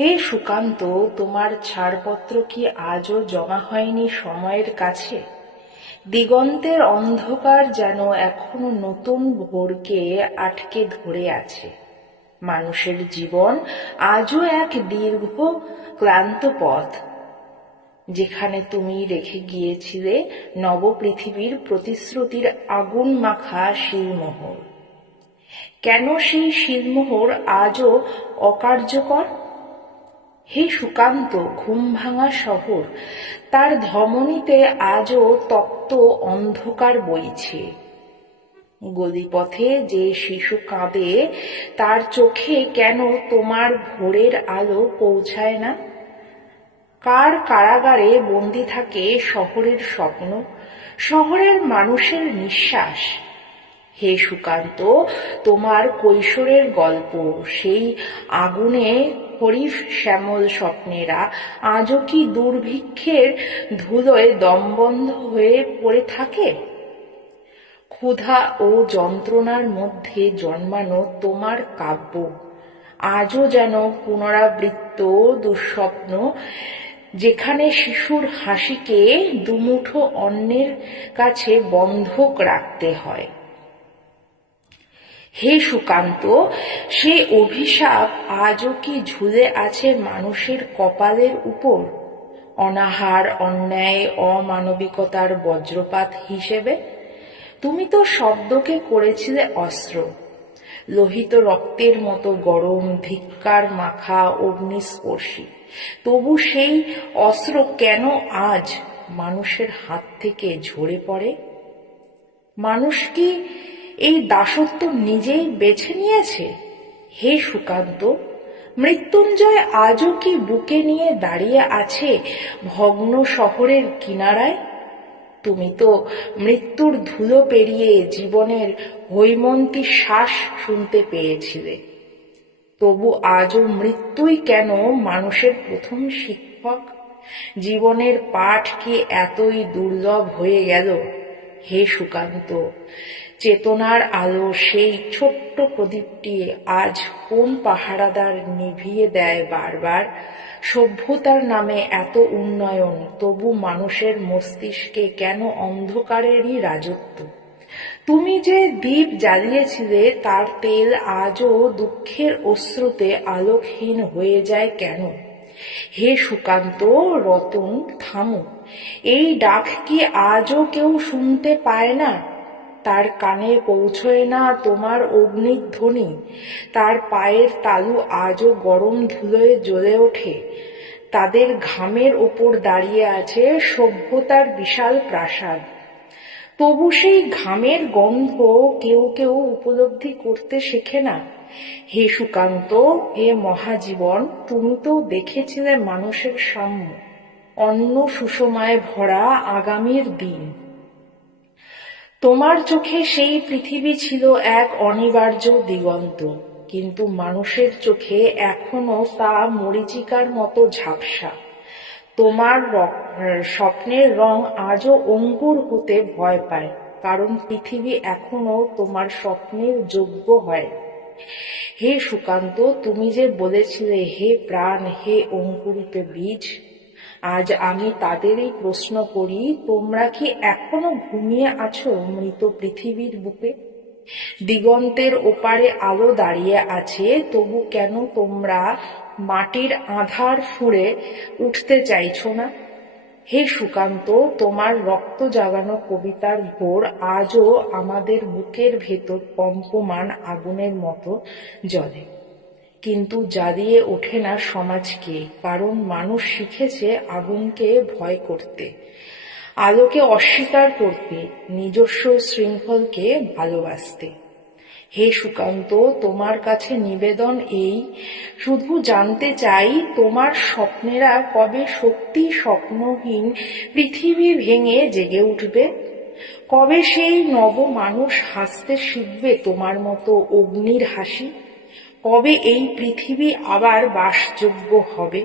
হে সুকান্ত, তোমার ছাড়পত্র কি আজও জমা হয়নি সময়ের কাছে? দিগন্তের অন্ধকার যেন এখনো নতুন ভোরকে আটকে ধরে আছে। মানুষের জীবন আজও এক দীর্ঘ ক্লান্ত পথ, যেখানে তুমি রেখে গিয়েছিলে নবপৃথিবীর প্রতিশ্রুতির আগুন মাখা শিলমোহর। কেন সেই শিলমোহর আজও অকার্যকর? হে সুকান্ত, ঘুমভাঙা শহর, তার ধমনীতে আজও তপ্ত অন্ধকার বইছে। গলিপথে যে শিশু কাঁদে, তার চোখে কেন তোমার ভোরের আলো পৌঁছায় না? কার কারাগারে বন্দি থাকে শহরের স্বপ্ন, শহরের মানুষের নিঃশ্বাস? হে সুকান্ত, তোমার কৈশোরের গল্প, সেই আগুনে হরিফ শ্যামল স্বপ্নেরা আজও কি দুর্ভিক্ষের ধুলোয় দমবন্ধ হয়ে পড়ে থাকে? ক্ষুধা ও যন্ত্রণার মধ্যে জন্মানো তোমার কাব্য আজও যেন পুনরাবৃত্ত দুঃস্বপ্ন, যেখানে শিশুর হাসিকে দুমুঠো অন্নের কাছে বন্ধক রাখতে হয়। হে সুকান্ত, সে অভিশাপ আজও কি ঝুলে আছে মানুষের কপালের উপর, অনাহার, অন্যায়, অমানবিকতার বজ্রপাত হিসেবে? তুমি তো শব্দকে করেছিলে অস্ত্র, লোহিত রক্তের মতো গরম, ধিক্কার মাখা, অগ্নিস্পর্শী। তবু সেই অস্ত্র কেন আজ মানুষের হাত থেকে ঝরে পড়ে? মানুষ কি এই দাসত্ব নিজেই বেছে নিয়েছে? হে সুকান্ত, মৃত্যুঞ্জয় আজও কি বুকে নিয়ে দাঁড়িয়ে আছে ভগ্ন শহরের কিনারায়? তুমি তো মৃত্যুর ধুলো পেরিয়ে জীবনের হৈমন্তী শ্বাস শুনতে পেয়েছিলে। তবু আজও মৃত্যুই কেন মানুষের প্রথম শিক্ষক? জীবনের পাঠ কি এতই দুর্লভ হয়ে গেল? হে সুকান্ত, চেতনার আলো, সেই ছোট্ট প্রদীপটি আজ কোন পাহারাদার নিভিয়ে দেয় বারবার? সভ্যতার নামে এত উন্নয়ন, তবু মানুষের মস্তিষ্কে কেন অন্ধকারেরই রাজত্ব? তুমি যে দ্বীপ জ্বালিয়েছিলে, তার তেল আজও দুঃখের অশ্রুতে আলোকহীন হয়ে যায় কেন? হে সুকান্ত, রতন, থামো। এই ডাক কি আজও কেউ শুনতে পায় না? তার কানে পৌঁছয় না তোমার অগ্নিধ্বনি? তার পায়ের তালু আজও গরম ধুলোয় জ্বলে ওঠে? তাদের ঘামের ওপর দাঁড়িয়ে আছে সভ্যতার বিশাল প্রাসাদ। তবু সেই ঘামের গন্ধ কেউ কেউ উপলব্ধি করতে শেখে না। হে সুকান্ত, হে মহাজীবন, তুমি তো দেখেছিলে মানুষের সাম্য, অন্ন সুষমায় ভরা আগামীর দিন। তোমার চোখে সেই পৃথিবী ছিল এক অনিবার্য দিগন্ত, কিন্তু মানুষের চোখে এখনো তা মরীচিকার মতো ঝাপসা। তোমার স্বপ্নের রং আজও অঙ্কুর হতে ভয় পায়, কারণ পৃথিবী এখনো তোমার স্বপ্নের যোগ্য হয়। হে সুকান্ত, তুমি যে বলেছিলে হে প্রাণ, হে অঙ্কুরিত বীজ, আজ আমি তাদেরই প্রশ্ন করি, তোমরা কি এখনো ঘুমিয়ে আছো মৃত পৃথিবীর বুকে? দিগন্তের ওপারে আলো দাঁড়িয়ে আছে, তবু কেন তোমরা মাটির আঁধার ফুঁড়ে উঠতে চাইছো না? হে সুকান্ত, তোমার রক্ত জাগানো কবিতার ভোর আজও আমাদের বুকের ভেতর কম্পমান আগুনের মতো জ্বলে, কিন্তু জ্বালিয়ে ওঠে না সমাজকে, কারণ মানুষ শিখেছে আগুনকে ভয় করতে, আলোকে অস্বীকার করতে, নিজস্ব শৃঙ্খলকে ভালোবাসতে। হে সুকান্ত, তোমার কাছে নিবেদন এই, শুধু জানতে চাই তোমার স্বপ্নেরা কবে সত্যি স্বপ্নহীন পৃথিবী ভেঙে জেগে উঠবে? কবে সেই নব মানুষ হাসতে শিখবে তোমার মতো অগ্নির হাসি? কবে এই পৃথিবী আবার বাসযোগ্য হবে?